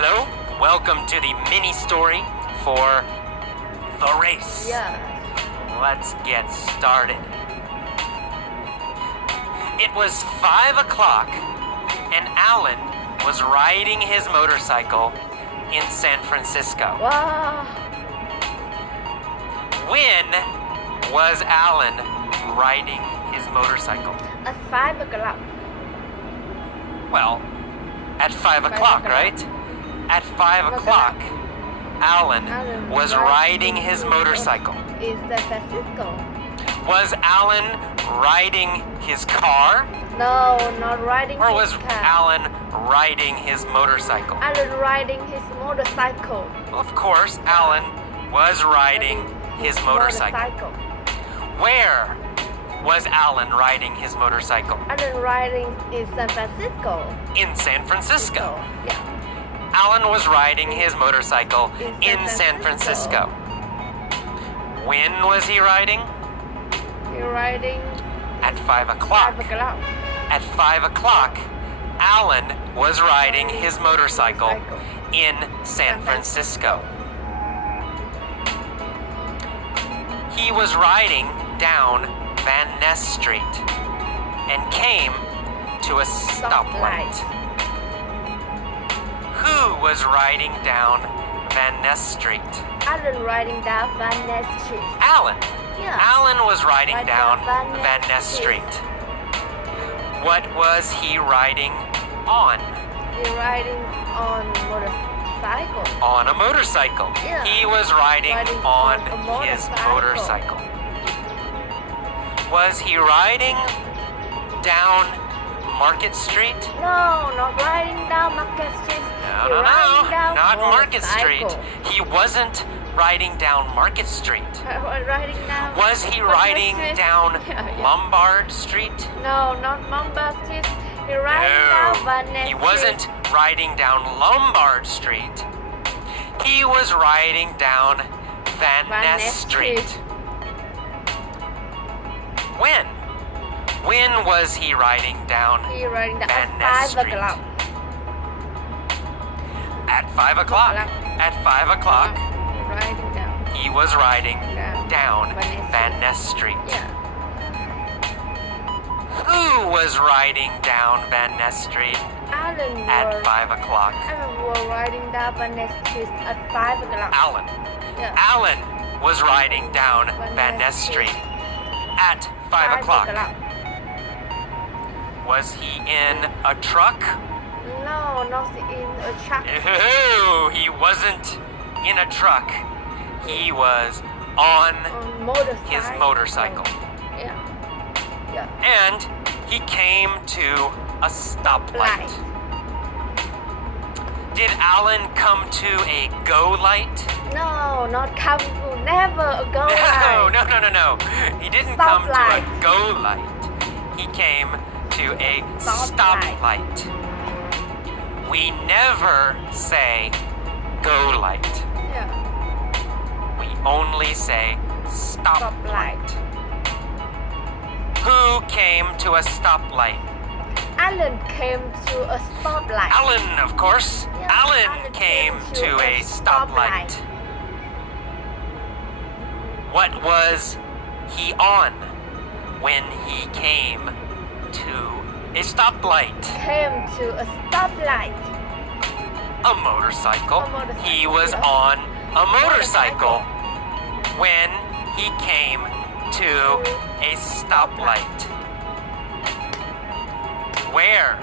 Hello, welcome to the mini story for The Race. Yeah. Let's get started. It was 5 o'clock and Alan was riding his motorcycle in San Francisco. Wow. When was Alan riding his motorcycle? At 5 o'clock. Well, at 5 o'clock, right? At 5 o'clock, Alan was riding his motorcycle. In San Francisco. Was Alan riding his car? No, not riding Or his was car. Alan riding his motorcycle? Alan riding his motorcycle. Of course, Alan was riding his motorcycle. Where was Alan riding his motorcycle? Alan riding in San Francisco. In San Francisco. Yeah. Alan was riding his motorcycle in San Francisco. When was he riding? You're riding At 5 o'clock. 5 o'clock. At 5 o'clock, Alan was riding his motorcycle in San Francisco. He was riding down Van Ness Street and came to a stoplight. Who was riding down Van Ness Street? Alan riding down Van Ness Street. Alan. Yeah. Alan was riding Right down down Van Ness Street. What was he riding on? You're riding on motorcycle. On a motorcycle. Yeah. He was riding on a his motorcycle. motorcycle. Was he riding down Market Street? No, not riding down Market Street. No, You're riding down not Market Street. motorcycle. He wasn't riding down Market Street. Riding down. Was he Market riding Street? down Yeah. Lombard Street? No, not Lombard Street. You're riding down Van Ness He Street. wasn't riding down Lombard Street. He was riding down Van Ness Street. When? When was he riding down You're riding down Van at Ness 5 Street? o'clock. At 5 o'clock? At 5 o'clock, You're riding down. he was riding down Van Van Ness Street. Yeah. Who was riding down Van Ness Street Alan at was, 5 o'clock? Alan was riding down Van Ness Street at 5 o'clock. Alan. Yeah. Alan was riding down Van Ness Street at 5 o'clock. Was he in a truck? No, not in a truck. No, he wasn't in a truck. He was on On motorcycle. his motorcycle. Yeah. Yeah. And he came to a stoplight. Did Alan come to a go light? No, not come to never a go No, light. no. He didn't come to a Stoplight. go light. He came to a Stoplight. stoplight. We never say go light. Yeah. We only say stoplight. Stoplight. Who came to a stoplight? Alan came to a stoplight. Alan, of course. Yeah, Alan came to a stoplight. What was he on when he came to a stoplight? Came to a stoplight. A motorcycle. A motorcycle, He was yeah. on a motorcycle when he came to a stoplight. Where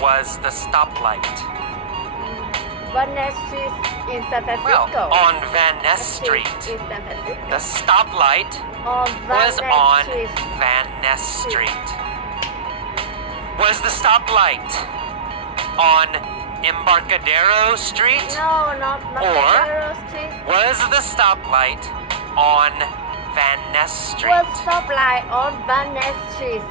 was the stoplight? Van Ness Street in San Well, Francisco. on Van Ness Street. In San Francisco. The stoplight On was Van on Ness Street. Van Ness Street. Was the stoplight on Embarcadero Street? No, not Embarcadero Street. Was the stoplight on Van Ness Street? Was stoplight on Van Ness Street.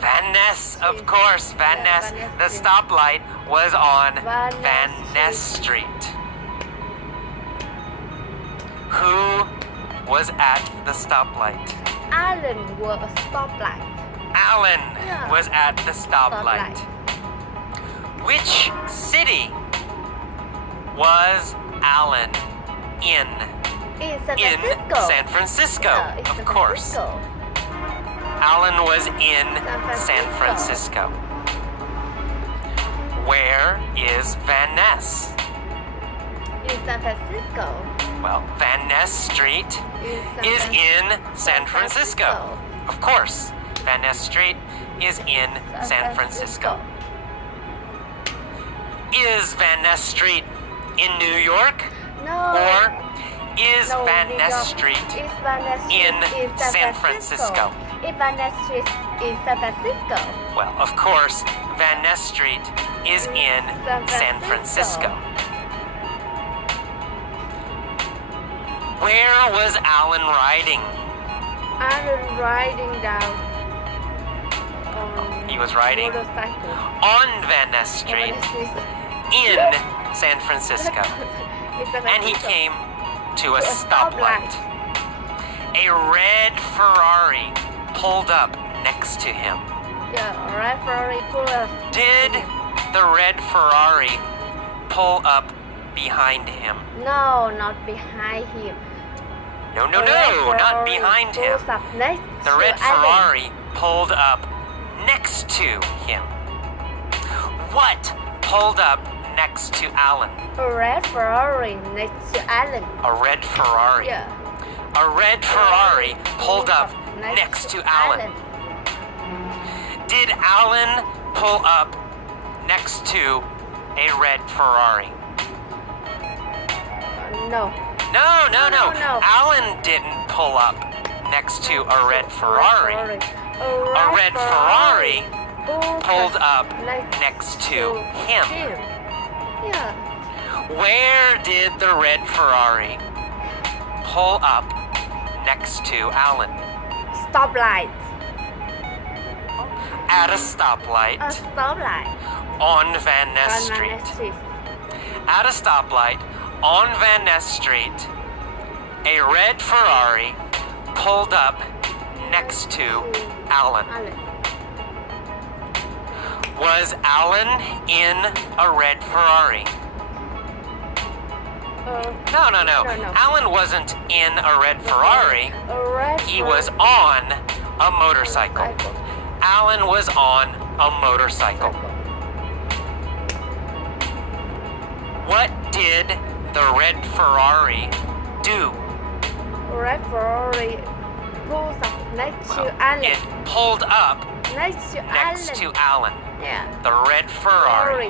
Van Ness, of course, Van Yeah, Ness. Van Ness The Street. stoplight was on Van Van Ness Ness Street. Who was at the stoplight? Alan was a stoplight. Alan Yeah. was at the stoplight. Which city was Alan in In San in Francisco. San Francisco? Yeah, in Of San course. Francisco. Alan was in San Francisco. Francisco. Where is Van Ness? In San Francisco. Well, Van Ness Street is in San Francisco. Of course, Van Ness Street is in San Francisco. Is Van Ness Street in New York? No. Or is no, Van New Ness York. Street Is Van Ness Street in San Francisco? Is Van Ness Street in San Francisco? Well, of course, Van Ness Street is in San Francisco. Where was Alan riding? I'm riding down. He was riding motorcycle. on Van Ness Street in San Francisco. And he came to a stoplight. A red Ferrari pulled up next to him. Yeah, red Ferrari pull up. Did the red Ferrari pull up behind him? No, not behind him. No, The red not Ferrari behind him. pulls up next The to red Alan. Ferrari pulled up next to him. What pulled up next to Alan? A red Ferrari next to Alan. A red Ferrari. Yeah. A red Ferrari pulled up next to Alan. Did Alan pull up next to a red Ferrari? No. No. No. Alan didn't pull up next to a red Ferrari. A red Ferrari pulled up next next to him. Yeah. Where did the red Ferrari pull up next to Alan? Stoplight. At a stoplight A stoplight. on Van Ness On Van Street. Ness Street. At a stoplight on Van Ness Street, a red Ferrari pulled up next to Alan. Alan. Was Alan in a red Ferrari? No. No. Alan wasn't in a red Ferrari. A red He was on a motorcycle. Alan was on a motorcycle. What did the red Ferrari do? Red Ferrari pulls up next to Alan. It pulled up Next to next Alan. to Alan. Yeah. The red Ferrari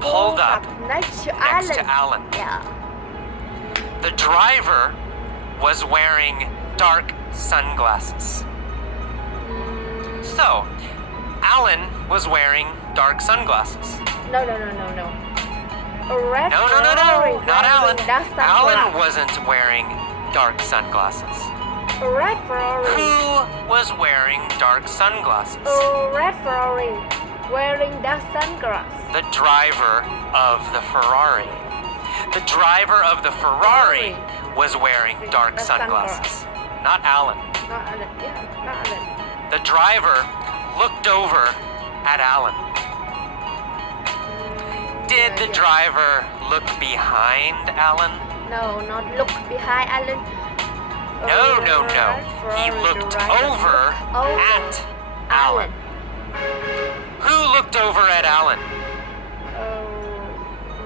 pulled pulls up next to next Alan. to Alan. Yeah. The driver was wearing dark sunglasses. So, Alan was wearing dark sunglasses. No. A red No, Ferrari not Alan. wearing dark Alan sunglasses. wasn't wearing dark sunglasses. A red Ferrari. Who was wearing dark sunglasses? A red Ferrari wearing dark sunglasses. The driver of the Ferrari. The driver of the Ferrari was wearing dark sunglasses. Not Alan. Not Alan. Yeah, not Alan. The driver looked over at Alan. Did the driver look behind Alan? No, not look behind Alan. No. Red He Ferrari looked driver over looked at Alan. Who looked over at Alan?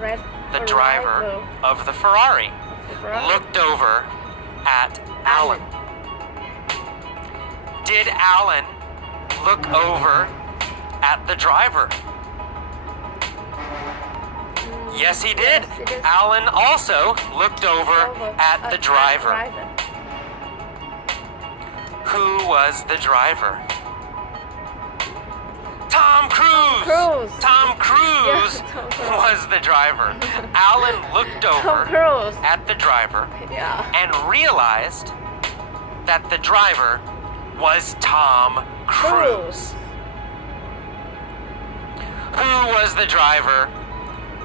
Red The driver of the Ferrari looked over at Alan. Did Alan look over at the driver? Yes, he did. Yes, he did. Alan also looked over at the driver. Who was the driver? Tom Cruise! Tom Cruise Yeah, Tom Cruise. was the driver. Alan looked Tom over Cruise. at the driver Yeah. and realized that the driver was Tom Cruise. Who was the driver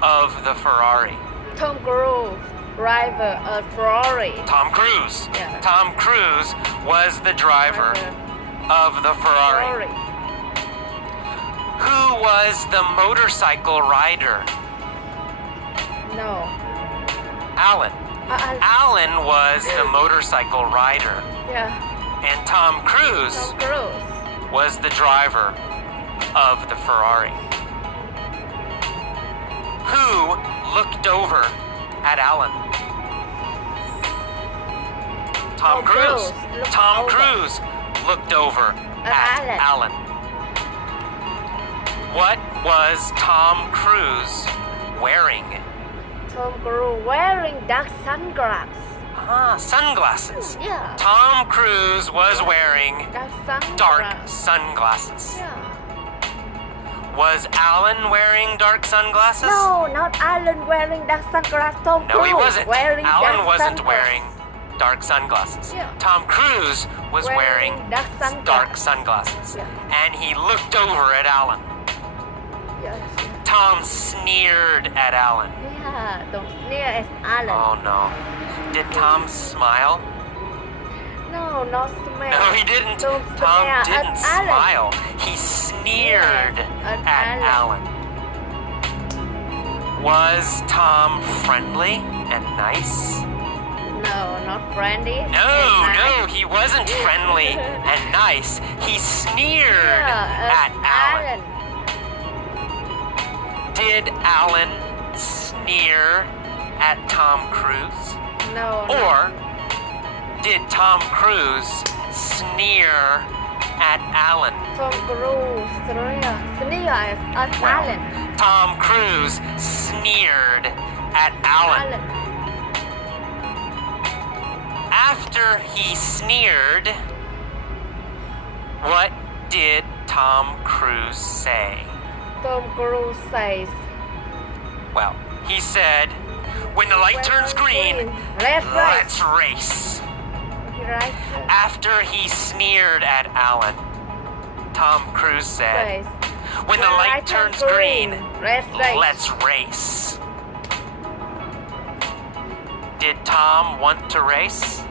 of the Ferrari? Tom Cruise driver a Ferrari. Tom Cruise. Yeah. Tom Cruise was the driver of the Ferrari. Who was the motorcycle rider? No. Alan. Alan was the motorcycle rider, Yeah. and Tom Cruise Tom Cruise. was the driver of the Ferrari. Who looked over at Alan? Tom Tom Cruise. Cruise looked Tom over. Cruise looked over at Alan. What was Tom Cruise wearing? Tom Cruise wearing dark sunglasses. Sunglasses. Yeah. Tom Cruise was wearing dark Sunglasses. sunglasses. Yeah. Was Alan wearing dark sunglasses? No, not Alan wearing dark sunglasses. Tom No, Cruise he wasn't. wearing Alan dark wasn't sunglasses. wearing dark sunglasses. Yeah. Tom Cruise was wearing dark sunglasses. Yeah. And he looked over at Alan. Yes. Tom sneered at Alan. Yeah, don't sneer at Alan. Oh no. Did Tom smile? No, not smile. No, he didn't. Don't Tom sneer didn't at Alan. smile. He sneered Yes, at Alan. Was Tom friendly and nice? No, not friendly. No, he wasn't friendly and nice. He sneered at Alan. Did Alan sneer at Tom Cruise? No. Or did Tom Cruise sneer at Alan? Tom Cruise sneer at Alan. Tom Cruise sneered at Alan. After he sneered, what did Tom Cruise say? Tom Cruise says, Well, he said, when the light turns green, let's race. Right. After he sneered at Alan, Tom Cruise said, when the light turns green, let's race. Did Tom want to race?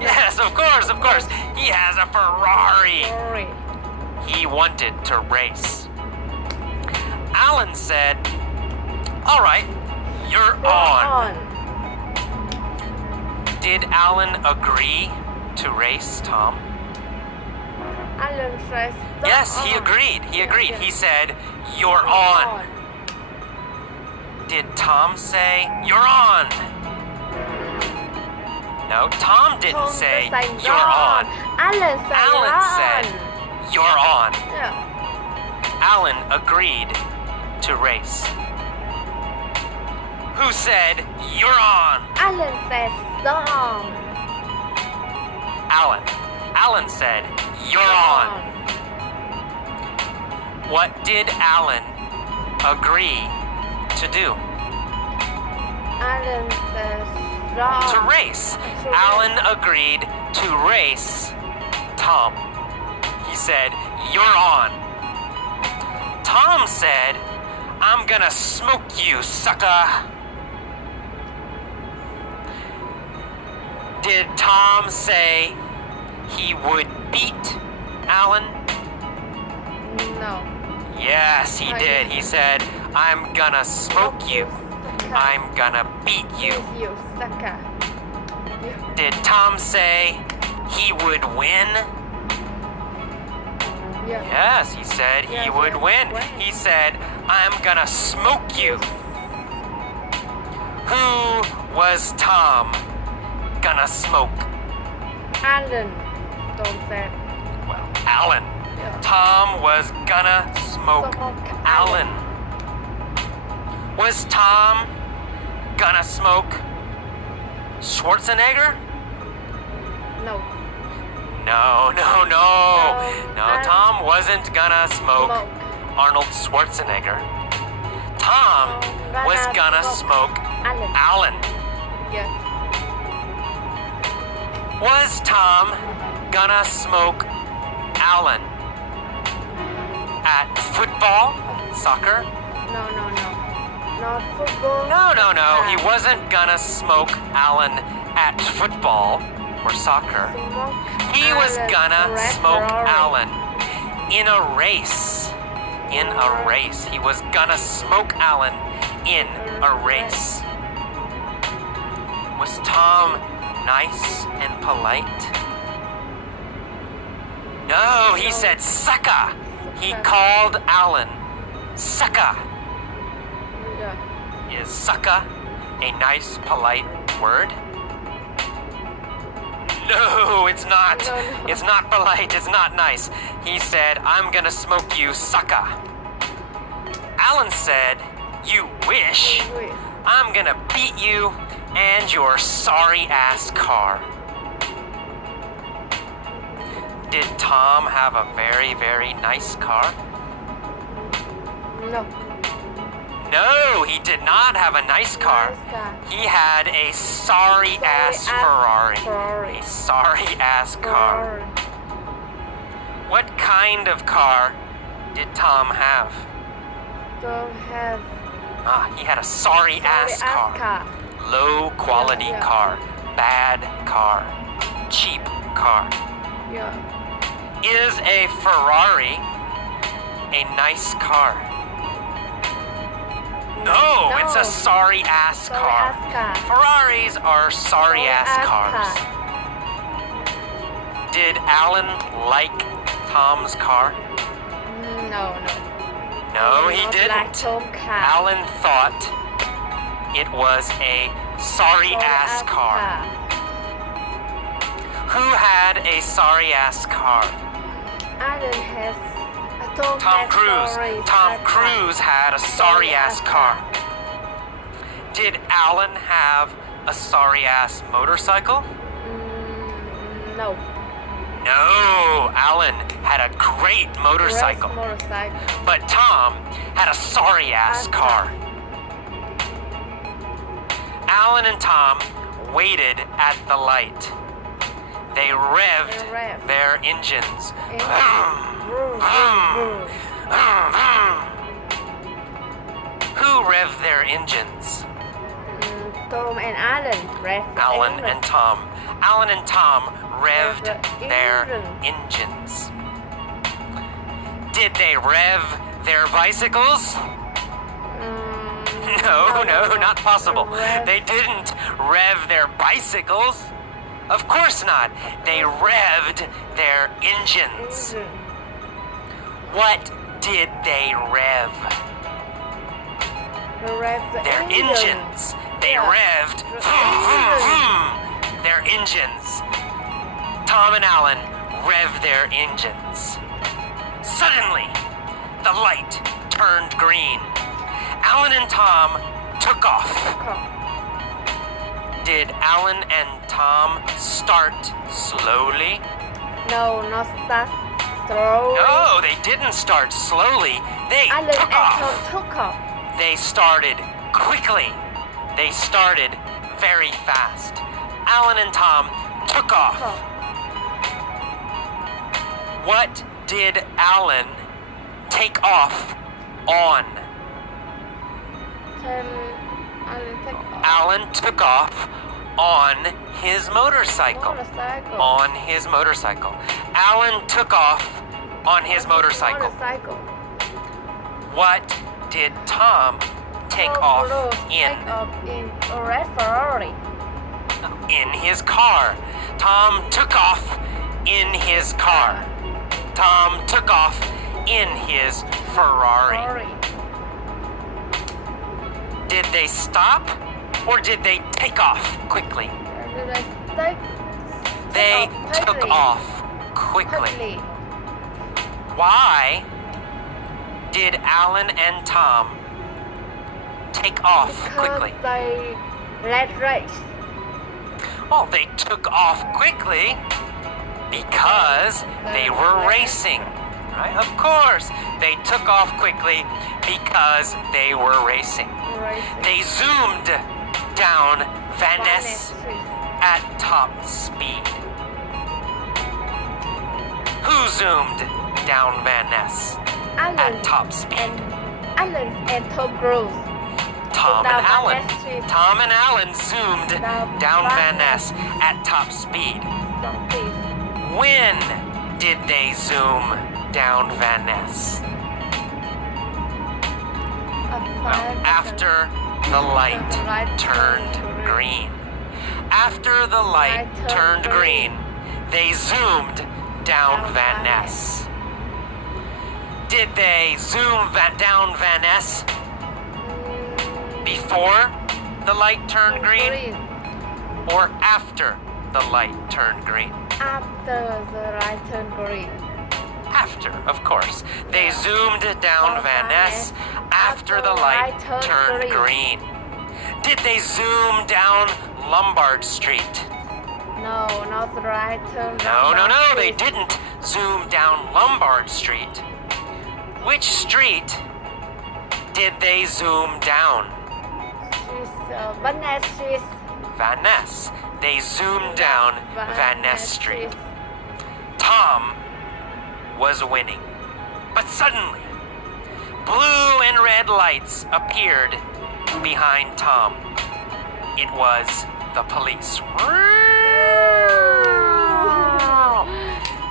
Yes, of course. He has a Ferrari. Sorry. He wanted to race. Alan said, all right, you're on. Did Alan agree to race Tom? Alan says, Yes, he agreed. Yes. He said, you're on. Did Tom say, you're on? No, Tom didn't say, you're on. Alan said, you're on. Yeah. Alan agreed to race. Who said, you're on? Alan says, Tom. Alan said, you're on. What did Alan agree to do? Alan says, Tom. To race. Alan agreed to race Tom. He said, you're on. Tom said, I'm gonna smoke you, sucker. Did Tom say he would beat Alan? No. Yes, he did. He said, I'm gonna smoke you. I'm gonna beat you. You sucker. Did Tom say he would win? Yeah. Yes, he said he Yes, would yes, win. win. He said, I'm gonna smoke you. Who was Tom gonna smoke? Alan. Don't say. Well, Alan. Yeah. Tom was gonna smoke Alan. Was Tom gonna smoke Schwarzenegger? No. No. No, Tom wasn't gonna smoke Arnold Schwarzenegger. Tom was gonna smoke Alan. Yes. Was Tom gonna smoke Alan at football, soccer? No. Not football. No. He wasn't gonna smoke Alan at football or soccer. He was gonna smoke Alan in a race. In a race. He was gonna smoke Alan in a race. Was Tom nice and polite? No, he said sucker. He called Alan sucker. Yeah. Is sucker a nice, polite word? No, it's not. No, no. It's not polite. It's not nice. He said, I'm gonna smoke you, sucker. Alan said, you wish. Wait. I'm gonna beat you and your sorry ass car. Did Tom have a very, very nice car? No. No, he did not have a nice car. Nice car. He had a sorry ass Ferrari. A sorry ass car. Ferrari. What kind of car did Tom have? Don't have He had a sorry ass car. Low quality Yeah. car. Bad car. Cheap car. Yeah. Is a Ferrari a nice car? No, it's a sorry ass Sorry car. ass car. Ferraris are sorry ass cars. Did Alan like Tom's car? No. No, he Not didn't. like Tom car. Alan thought it was a sorry ass car. Who had a sorry ass car? Alan has Tom Cruise. Tom Cruise had a sorry ass car. Did Alan have a sorry ass motorcycle? No. No, Alan had a great motorcycle. Race motorcycle. But Tom had a sorry ass car. Alan and Tom waited at the light. They revved their engines. Vroom, vroom, vroom. Who revved their engines? Tom and Alan revved the Alan engine. and Tom. Alan and Tom revved the their engine. engines. Did they rev their bicycles? No, not possible. They didn't rev their bicycles. Of course not. They revved their engines. Engine. What did they rev? They revved the Their engine. engines. They Yeah. revved The engine. their engines. Tom and Alan revved their engines. Suddenly, the light turned green. Alan and Tom took off. Did Alan and Tom start slowly? No, not that slowly. No, they didn't start slowly. They Alan took and off. Tom took off. They started quickly. They started very fast. Alan and Tom took off. What did Alan take off on? Alan took off on his motorcycle. Motorcycle. On his motorcycle. Alan took off on his motorcycle. Motorcycle. What did Tom take off in? Take off in a red Ferrari. In his car. Tom took off in his car. Tom took off in his Ferrari. Did they stop or did they take off quickly? They took off quickly. Why did Alan and Tom take off quickly? They let race. Well, they took off quickly because they were racing. Right? Of course, they took off quickly because they were racing. They zoomed down Van Ness at top speed. Who zoomed down Van Ness at top speed? Alan and Tom Cruise. Tom and Alan. Van Ness. Tom and Alan zoomed down Van Ness at top speed. When did they zoom down Van Ness? After the light turned green. After the light turned green, they zoomed down Van Ness. Did they zoom down Van Ness before the light turned green or after the light turned green? After the light turned green. After, of course. They zoomed down Van Ness after the light turned green. Did they zoom down Lombard Street? No, not the light turned No, they didn't zoom down Lombard Street. Which street did they zoom down? Van Ness Street. Van Ness. They zoomed down Van Ness Street. Tom was winning. But suddenly, blue and red lights appeared behind Tom. It was the police.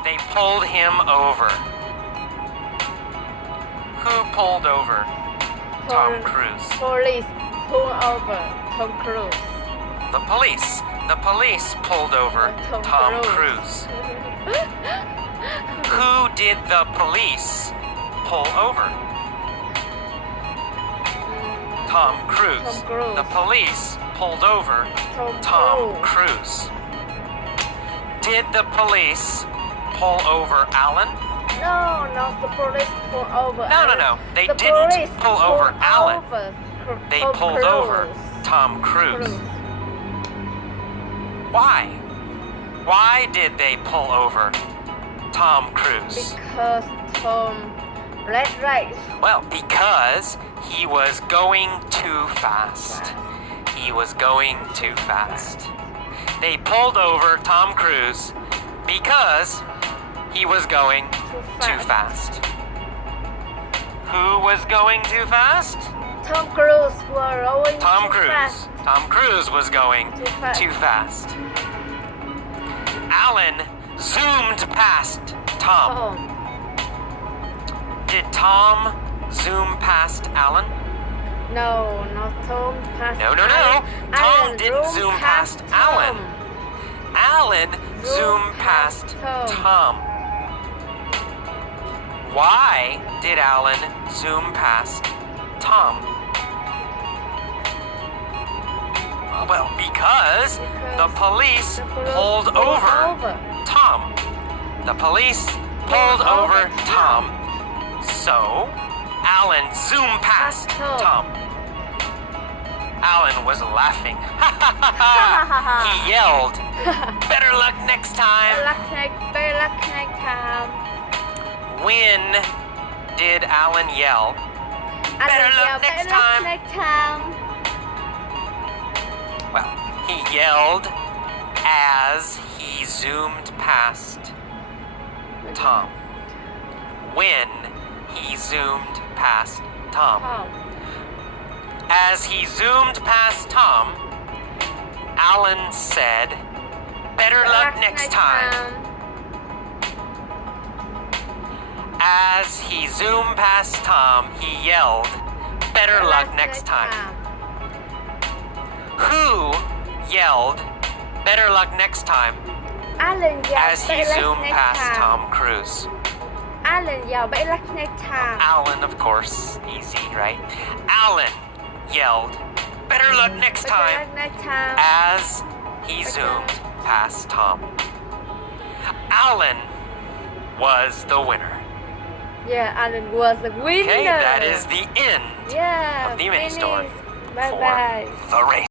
They pulled him over. Who pulled over Tom Cruise? Police pulled over Tom Cruise. The police. The police pulled over Tom Cruise. Who did the police pull over? Tom Cruise. Tom Cruise. The police pulled over Tom Cruise. Did the police pull over Alan? No, not the police pulled over. No. They the didn't police pull over Alan. They Tom pulled Cruise. over Tom Cruise. Why? Why did they pull over Tom Cruise? Because Tom red light. Well, because he was going too fast. He was going too fast. They pulled over Tom Cruise because he was going too fast. Who was going too fast? Tom Cruise was going Tom too Cruise. fast. Tom Cruise was going Too fast. Alan zoomed past Tom. Did Tom zoom past Alan? No, not Tom past No. Alan. Tom Alan didn't zoomed zoom past Tom. Alan. Alan zoomed past Tom. Why did Alan zoom past Tom? Well, because the police pulled over Tom. The police pulled over Tom. So, Alan zoomed past Tom. Alan was laughing. He yelled, "Better luck next time." Better luck next time. When did Alan yell, "Better luck next time"? Next time. Well, he yelled as he zoomed past Tom. When he zoomed past Tom. As he zoomed past Tom, Alan said, "Better luck next time." As he zoomed past Tom, he yelled, "Better luck next time." Who yelled, "Better luck next time" Alan yelled, as he "Better luck zoomed next past time." Tom Cruise? Alan yelled, "Better luck next time." Alan, of course. Easy, right? Alan yelled, "Better luck next Better time" luck next time. as he zoomed past Tom. Alan was the winner. Yeah, Alan was the winner. Okay, that is the end Yeah. of the mini story Bye for bye. the race.